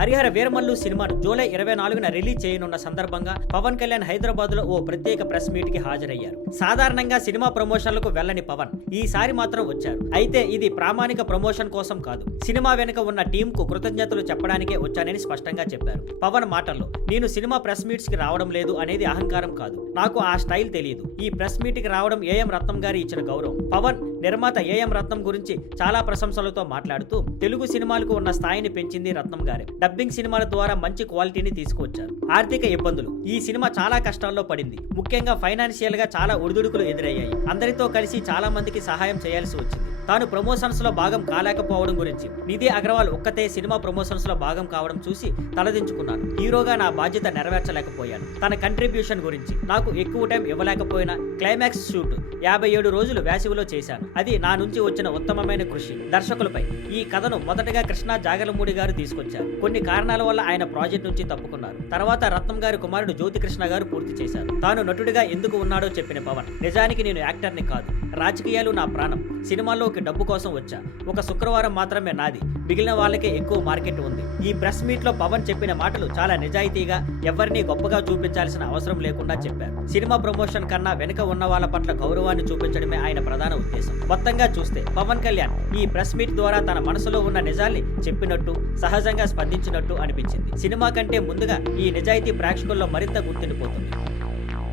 హరిహర వీరమల్లు సినిమాను July 24న release చేయనున్న సందర్భంగా పవన్ కళ్యాణ్ హైదరాబాద్ లో ఓ ప్రత్యేక ప్రెస్ మీట్ కి హాజరయ్యారు. సాధారణంగా సినిమా ప్రమోషన్లకు వెళ్లని పవన్ ఈసారి మాత్రం వచ్చారు. అయితే ఇది ప్రామాణిక ప్రమోషన్ కోసం కాదు, సినిమా వెనుక ఉన్న టీం కు కృతజ్ఞతలు చెప్పడానికే వచ్చానని స్పష్టంగా చెప్పారు. పవన్ మాటల్లో, నేను సినిమా ప్రెస్ మీట్స్ కి రావడం లేదు అనేది అహంకారం కాదు, నాకు ఆ స్టైల్ తెలియదు. ఈ ప్రెస్ మీట్ కి రావడం ఏఎం రత్నం గారి ఇచ్చిన గౌరవం. పవన్ నిర్మాత ఏఎం రత్నం గురించి చాలా ప్రశంసలతో మాట్లాడుతూ, తెలుగు సినిమాలకు ఉన్న స్థాయిని పెంచింది రత్నం గారే. డబ్బింగ్ సినిమాల ద్వారా మంచి క్వాలిటీని తీసుకువచ్చారు. ఆర్థిక ఇబ్బందులు, ఈ సినిమా చాలా కష్టాల్లో పడింది. ముఖ్యంగా ఫైనాన్షియల్ గా చాలా ఒడిదుడుకులు ఎదురయ్యాయి. అందరితో కలిసి చాలా మందికి సహాయం చేయాల్సి వచ్చింది. తాను ప్రమోషన్స్ లో భాగం కాలేకపోవడం గురించి, నిధి అగర్వాల్ ఒక్కతే సినిమా ప్రమోషన్స్ లో భాగం కావడం చూసి తలదించుకున్నాను. హీరోగా నా బాధ్యత నెరవేర్చలేకపోయాను. తన కంట్రిబ్యూషన్ గురించి, నాకు ఎక్కువ టైం ఇవ్వలేకపోయినా క్లైమాక్స్ షూట్ 57 రోజులు వేసవిలో చేశాను. అది నా నుంచి వచ్చిన ఉత్తమమైన కృషి. దర్శకులపై, ఈ కథను మొదటగా కృష్ణ జాగలమూడి గారు తీసుకొచ్చారు. కొన్ని కారణాల వల్ల ఆయన ప్రాజెక్ట్ నుంచి తప్పుకున్నారు. తర్వాత రత్నం గారి కుమారుడు జ్యోతి కృష్ణ గారు పూర్తి చేశారు. తాను నటుడిగా ఎందుకు ఉన్నాడో చెప్పిన పవన్, నిజానికి నేను యాక్టర్ని కాదు, రాజకీయాలు నా ప్రాణం. సినిమాల్లోకి డబ్బు కోసం వచ్చా. ఒక శుక్రవారం మాత్రమే నాది, మిగిలిన వాళ్ళకే ఎక్కువ మార్కెట్ ఉంది. ఈ ప్రెస్ మీట్ లో పవన్ చెప్పిన మాటలు చాలా నిజాయితీగా, ఎవరిని గొప్పగా చూపించాల్సిన అవసరం లేకుండా చెప్పారు. సినిమా ప్రమోషన్ కన్నా వెనుక ఉన్న వాళ్ళ పట్ల గౌరవాన్ని చూపించడమే ఆయన ప్రధాన ఉద్దేశం. మొత్తంగా చూస్తే పవన్ కళ్యాణ్ ఈ ప్రెస్ మీట్ ద్వారా తన మనసులో ఉన్న నిజాల్ని చెప్పినట్టు, సహజంగా స్పందించినట్టు అనిపించింది. సినిమా కంటే ముందుగా ఈ నిజాయితీ ప్రేక్షకుల్లో మరింత గుర్తుండిపోతుంది.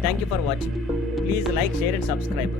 Thank you for watching. Please like, share and subscribe.